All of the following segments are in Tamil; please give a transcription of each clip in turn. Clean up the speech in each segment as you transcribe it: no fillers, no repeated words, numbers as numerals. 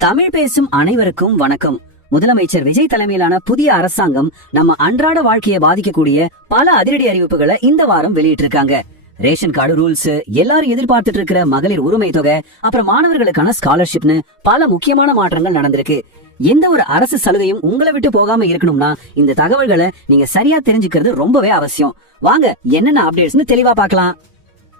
தமிழ் பேசும் அனைவருக்கும் வணக்கம். முதலமைச்சர் விஜய் தலைமையிலான புதிய அரசாங்கம் நம்ம அன்றாட வாழ்க்கையை பாதிக்கக்கூடிய பல அதிரடி அறிவிப்புகளை இந்த வாரம் வெளியிட்டிருக்காங்க. ரேஷன் கார்டு ரூல்ஸ், எல்லாரும் எதிர்பார்த்துட்டு இருக்கிற மகளிர் உரிமை தொகை, அப்புறம் மாணவர்களுக்கான ஸ்காலர்ஷிப்னு பல முக்கியமான மாற்றங்கள் நடந்திருக்கு. எந்த ஒரு அரசு சலுகையும் உங்களை விட்டு போகாம இருக்கணும்னா இந்த தகவல்களை நீங்க சரியா தெரிஞ்சுக்கிறது ரொம்பவே அவசியம். வாங்க என்னென்ன அப்டேட்ஸ்னு தெளிவா பார்க்கலாம்.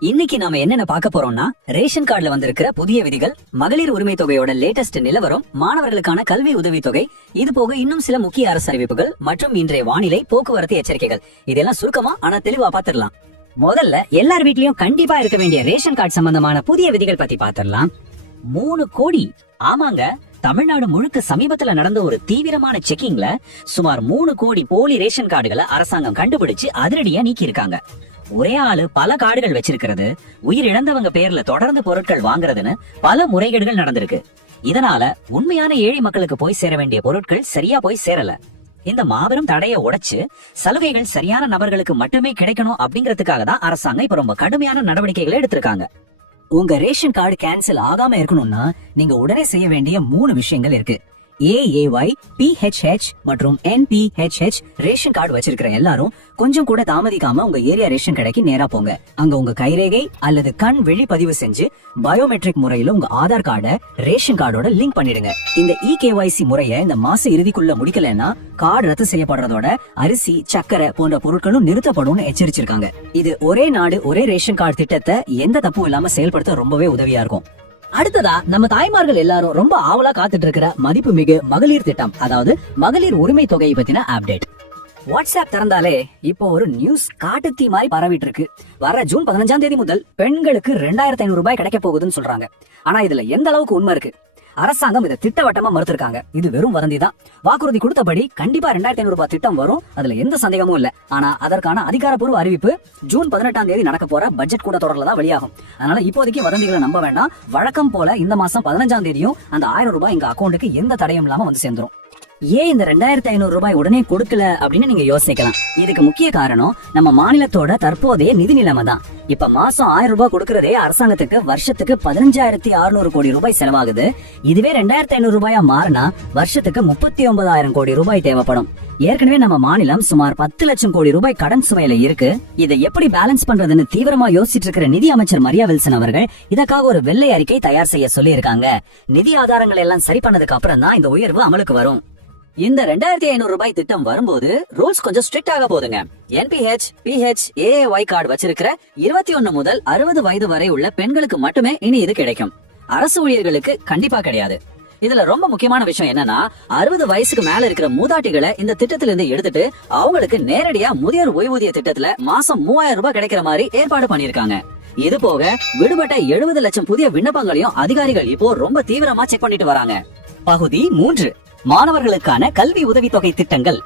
இன்னைக்கு நாம என்னென்ன பார்க்க போறோம்னா, ரேஷன் கார்டுல வந்திருக்கிற புதிய விதிகள், மகளிர் உரிமை தொகையோட லேட்டஸ்ட் நிலவரம், மாணவர்களுக்கான கல்வி உதவித்தொகை, இது போக இன்னும் சில முக்கிய அரசு அறிவிப்புகள் மற்றும் இன்றைய வானிலை போக்குவரத்து எச்சரிக்கைகள். இதெல்லாம் சுருக்கமா ஆனா தெளிவா பாத்துடலாம். முதல்ல எல்லார் வீட்லயும் கண்டிப்பா இருக்க வேண்டிய ரேஷன் கார்டு சம்பந்தமான புதிய விதிகள் பத்தி பாத்துடலாம். 3 கோடி, ஆமாங்க, தமிழ்நாடு முழுக்க சமீபத்துல நடந்த ஒரு தீவிரமான செக்கிங்ல சுமார் 3 கோடி போலி ரேஷன் கார்டுகளை அரசாங்கம் கண்டுபிடிச்சு அதிரடியா நீக்கி இருக்காங்க. ஒரே ஆளு பல கார்டுகள் வச்சிருக்கிறது, உயிர் இழந்தவங்க பேர்ல தொடர்ந்து பொருட்கள் வாங்குறதுன்னு பல முறைகேடுகள் நடந்திருக்கு. இதனால உண்மையான ஏழை மக்களுக்கு போய் சேர வேண்டிய பொருட்கள் சரியா போய் சேரல. இந்த மாபெரும் தடையை உடைச்சு சலுகைகள் சரியான நபர்களுக்கு மட்டுமே கிடைக்கணும் அப்படிங்கறதுக்காக தான் அரசாங்கம் இப்ப ரொம்ப கடுமையான நடவடிக்கைகளை எடுத்திருக்காங்க. உங்க ரேஷன் கார்டு கேன்சல் ஆகாம இருக்கணும்னா நீங்க உடனே செய்ய வேண்டிய 3 விஷயங்கள் இருக்கு. AAY, PHH மற்றும் NPHH ரேஷன் கார்டு வச்சிருக்கிற எல்லாரும் கொஞ்சம் கூட தாமதிக்காம உங்க ஏரியா ரேஷன் கடைக்கு நேரா போங்க. அங்க உங்க கைரேகை அல்லது கண் வெளிப்பதிவு செஞ்சு பயோமெட்ரிக் முறையில உங்க ஆதார் கார்டை ரேஷன் கார்டோட லிங்க் பண்ணிடுங்க. இந்த EKYC முறையை இந்த மாச இறுதிக்குள்ள முடிக்கலன்னா கார்டு ரத்து செய்யப்படுறதோட அரிசி, சக்கரை போன்ற பொருட்களும் நிறுத்தப்படும் எச்சரிச்சிருக்காங்க. இது ஒரே நாடு ஒரே ரேஷன் கார்டு திட்டத்தை எந்த தப்பும் இல்லாம செயல்படுத்த ரொம்பவே உதவியா இருக்கும். அடுத்ததா நம்ம தாய்மார்கள் எல்லாரும் ரொம்ப ஆவலா காத்துட்டு இருக்கிற மதிப்பு மிகு மகளிர் திட்டம், அதாவது மகளிர் உரிமை தொகையை பத்தின அப்டேட். வாட்ஸ்அப் திறந்தாலே இப்போ ஒரு நியூஸ் காட்டுத்தீ மாதிரி பரவிட்டு இருக்கு. வர ஜூன் 15ஆம் தேதி முதல் பெண்களுக்கு 2500 ரூபாய் கிடைக்க போகுதுன்னு சொல்றாங்க. ஆனா இதுல எந்த அளவுக்கு உண்மை இருக்கு? அரசாங்கம் இதை திட்டவட்டமா மறுத்திருக்காங்க. இது வெறும் வதந்தி தான். வாக்குறுதி கொடுத்தபடி கண்டிப்பா 2500 ரூபாய் திட்டம் வரும், அதுல எந்த சந்தேகமும் இல்ல. ஆனா அதற்கான அதிகாரப்பூர்வ அறிவிப்பு ஜூன் 18ஆம் தேதி நடக்க போற பட்ஜெட் கூட தொடர்ல தான் வெளியாகும். அதனால இப்போதைக்கு வதந்திகளை நம்ப வேண்டாம். வழக்கம் போல இந்த மாசம் 15ஆம் தேதியும் அந்த 1000 ரூபாய் எங்க அக்கௌண்ட்டுக்கு எந்த தடையும் இல்லாம வந்து சேர்ந்துரும். ஏன் இந்த 2500 ரூபாய் உடனே கொடுக்கல அப்படின்னு நீங்க யோசிக்கலாம். இதுக்கு முக்கிய காரணம் நம்ம மாநிலத்தோட தற்போதைய நிதி நிலைமை தான். இப்ப மாசம் 1000 ரூபாய் கொடுக்கறதே அரசாங்கத்துக்கு வருஷத்துக்கு 15,600 கோடி ரூபாய் செலவாகுது. இதுவே 2500 ரூபாயா மாறினா வருஷத்துக்கு 39,000 கோடி ரூபாய் தேவைப்படும். ஏற்கனவே நம்ம மாநிலம் சுமார் 10 லட்சம் கோடி ரூபாய் கடன் சுமையில இருக்கு. இதை எப்படி பேலன்ஸ் பண்றதுன்னு தீவிரமா யோசிச்சுட்டு இருக்கிற நிதி அமைச்சர் மரியா வில்சன் அவர்கள் இதற்காக ஒரு வெள்ளை அறிக்கை தயார் செய்ய சொல்லி இருக்காங்க. நிதி ஆதாரங்கள் எல்லாம் சரி பண்ணதுக்கு அப்புறம் தான் இந்த உயர்வு அமலுக்கு வரும். இந்த 2500 ரூபாய் திட்டம் வரும்போது ரூல்ஸ் கொஞ்சம் ஸ்ட்ரிக்ட் ஆக போதுங்க. NPH, PH, AAY கார்டு வச்சிருக்கிற 21 முதல் 60 வயது வரை உள்ள பெண்களுக்கு மட்டுமே இனி இது கிடைக்கும். அரசு ஊழியர்களுக்கு கண்டிப்பா கிடையாது. இதுல ரொம்ப முக்கியமான விஷயம் என்னன்னா, 60 வயசுக்கு மேல இருக்கிற மூதாட்டிகளை இந்த திட்டத்தில இருந்து எடுத்துட்டு அவங்களுக்கு நேரடியா முதியோர் ஓய்வூதிய திட்டத்துல மாசம் 3000 ரூபாய் கிடைக்கிற மாதிரி ஏற்பாடு பண்ணிருக்காங்க. இது போக விடுபட்ட 70 லட்சம் புதிய விண்ணப்பங்களையும் அதிகாரிகள் இப்போ ரொம்ப தீவிரமா செக் பண்ணிட்டு வராங்க. பகுதி 3, மாணவர்களுக்கான கல்வி உதவித்தொகை திட்டங்கள்.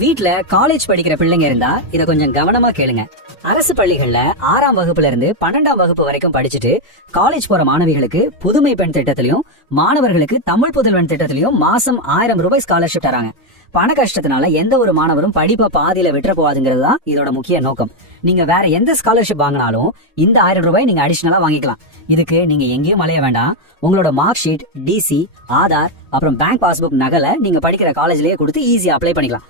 வீட்ல காலேஜ் படிக்கிற பிள்ளைங்க இருந்தா இத கொஞ்சம் கவனமா கேளுங்க. அரசு பள்ளிகள்ல 6ஆம் வகுப்புல இருந்து 12ஆம் வகுப்பு வரைக்கும் படிச்சுட்டு காலேஜ் போற மாணவிகளுக்கு புதுமை பெண் திட்டத்திலையும் மாணவர்களுக்கு தமிழ் புதல்வன் திட்டத்திலையும் மாசம் 1000 ரூபாய் ஸ்காலர்ஷிப் தராங்க. பண கஷ்டத்தினால எந்த ஒரு மாணவரும் படிப்பை பாதியில விட்டுற போகாதுங்கிறது தான் இதோட முக்கிய நோக்கம். நீங்க வேற எந்த ஸ்காலர்ஷிப் வாங்கினாலும் இந்த 1000 ரூபாய் நீங்க அடிஷனலா வாங்கிக்கலாம். இதுக்கு நீங்க எங்கேயும் அலைய வேண்டாம். உங்களோட மார்க் ஷீட், DC, ஆதார், அப்புறம் பேங்க் பாஸ்புக் நகலை நீங்க படிக்கிற காலேஜ்லயே கொடுத்து ஈஸியா அப்ளை பண்ணிக்கலாம்.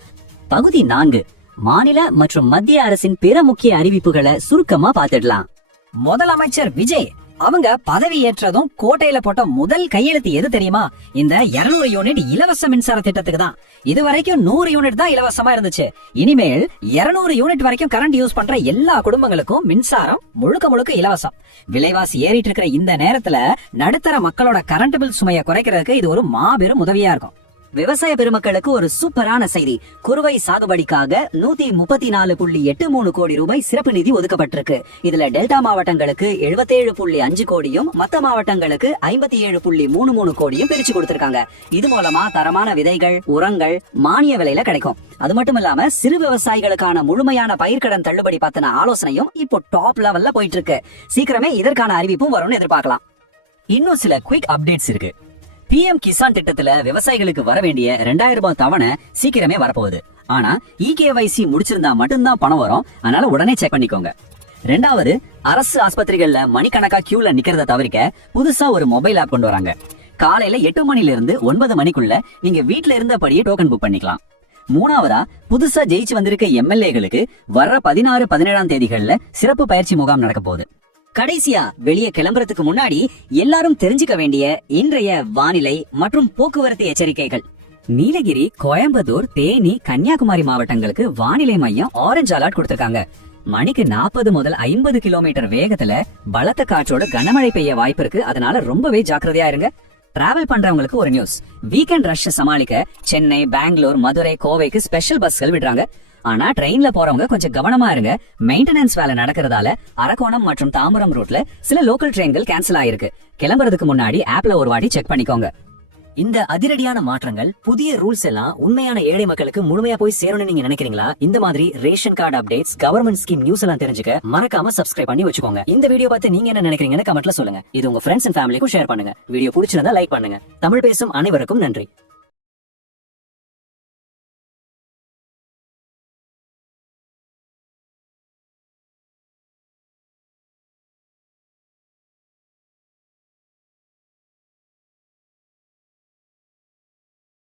பகுதி 4, மாநில மற்றும் மத்திய அரசின் பிற முக்கிய அறிவிப்புகளை சுருக்கமா பாத்துடலாம். முதலமைச்சர் விஜய் அவங்க பதவி ஏற்றதும் கோட்டையில போட்ட முதல் கையெழுத்து எது தெரியுமா? இந்த 200 யூனிட் இலவச மின்சார திட்டத்துக்கு தான். இது வரைக்கும் 100 யூனிட் தான் இலவசமா இருந்துச்சு. இனிமேல் 200 யூனிட் வரைக்கும் கரண்ட் யூஸ் பண்ற எல்லா குடும்பங்களுக்கும் மின்சாரம் முழுக்க முழுக்க இலவசம். விலைவாசி ஏறிட்டு இருக்கிற இந்த நேரத்துல நடுத்தர மக்களோட கரண்ட் பில் சுமையை குறைக்கிறதுக்கு இது ஒரு மாபெரும் உதவியா இருக்கும். விவசாய பெருமக்களுக்கு ஒரு சூப்பரான செய்தி. குறுவை சாகுபடிக்காக 134.83 கோடி ரூபாய் சிறப்பு நிதி ஒதுக்கப்பட்டிருக்கு. இதுல டெல்டா மாவட்டங்களுக்கு 77.5 கோடியும் மத்த மாவட்டங்களுக்கு 57.33 கோடியும் பிரிச்சு கொடுத்திருக்காங்க. இது மூலமா தரமான விதைகள், உரங்கள் மானிய விலையில கிடைக்கும். அது மட்டும் இல்லாம சிறு விவசாயிகளுக்கான முழுமையான பயிர்க்கடன் தள்ளுபடி பத்தின ஆலோசனையும் இப்போ டாப் லெவல்ல போயிட்டு இருக்கு. சீக்கிரமே இதற்கான அறிவிப்பும் வரும்னு எதிர்பார்க்கலாம். இன்னும் சில குயிக் அப்டேட்ஸ் இருக்கு. PM கிசான் திட்டத்துல விவசாயிகளுக்கு வர வேண்டிய 2000 ரூபாய் தவணை சீக்கிரமே வரப்போகுது. ஆனா EKYC முடிச்சிருந்தா மட்டும்தான் பணம் வரும். அதனால உடனே செக் பண்ணிக்கோங்க. 2வது, அரசு ஆஸ்பத்திரிகள்ல மணிக்கணக்கா கியூல நிக்கிறத தவிர்க்க புதுசா ஒரு மொபைல் ஆப் கொண்டு வராங்க. காலையில 8 மணில இருந்து 9 மணிக்குள்ள நீங்க வீட்ல இருந்தபடியே டோக்கன் புக் பண்ணிக்கலாம். மூணாவதா, புதுசா ஜெயிச்சு வந்திருக்க எம்எல்ஏகளுக்கு வர்ற 16, 17ஆம் தேதிகள்ல சிறப்பு பயிற்சி முகாம் நடக்க போகுது. கடைசியா, வெளியே கிளம்புறதுக்கு முன்னாடி எல்லாரும் தெரிஞ்சுக்க வேண்டிய இன்றைய வானிலை மற்றும் போக்குவரத்து எச்சரிக்கைகள். நீலகிரி, கோயம்புத்தூர், தேனி, கன்னியாகுமரி மாவட்டங்களுக்கு வானிலை மையம் ஆரஞ்சு அலர்ட் கொடுத்திருக்காங்க. மணிக்கு 40 முதல் 50 கிலோமீட்டர் வேகத்துல பலத்த காற்றோட கனமழை பெய்ய வாய்ப்பு இருக்கு. அதனால ரொம்பவே ஜாக்கிரதையா இருங்க. டிராவல் பண்றவங்களுக்கு ஒரு நியூஸ். வீக்கெண்ட் ரஷ் சமாளிக்க சென்னை, பெங்களூர், மதுரை, கோவைக்கு ஸ்பெஷல் பஸ்கள் விடுறாங்க. ஆனா ட்ரெயின்ல போறவங்க கொஞ்சம் கவனமா இருங்க. மெயின்டெனன்ஸ் வேலை நடக்கிறதால அரக்கோணம் மற்றும் தாம்பரம் ரூட்ல சில லோக்கல் ட்ரெயின்கள் கேன்சல் ஆயிருக்கு. கிளம்புறதுக்கு முன்னாடி ஆப்ல ஒரு வாட்டி செக் பண்ணிக்கோங்க. இந்த அதிரடியான மாற்றங்கள், புதிய ரூல்ஸ் எல்லாம் உண்மையான ஏழை மக்களுக்கு முழுமையா போய் சேரணும்னு நீங்க நினைக்கிறீங்களா? இந்த மாதிரி ration card updates, government scheme news எல்லாம் தெரிஞ்சுக்க மறக்காம சப்ஸ்கிரைப் பண்ணி வச்சுக்கோங்க. இந்த வீடியோ பார்த்து நீங்க என்ன நினைக்கிறீங்கன்னு கமெண்ட்ல சொல்லுங்க. இது உங்க ஃப்ரெண்ட்ஸ் அண்ட் ஃபேமிலிக்கும் ஷேர் பண்ணுங்க. வீடியோ பிடிச்சிருந்தா லைக் பண்ணுங்க. தமிழ் பேசும் அனைவருக்கும் நன்றி.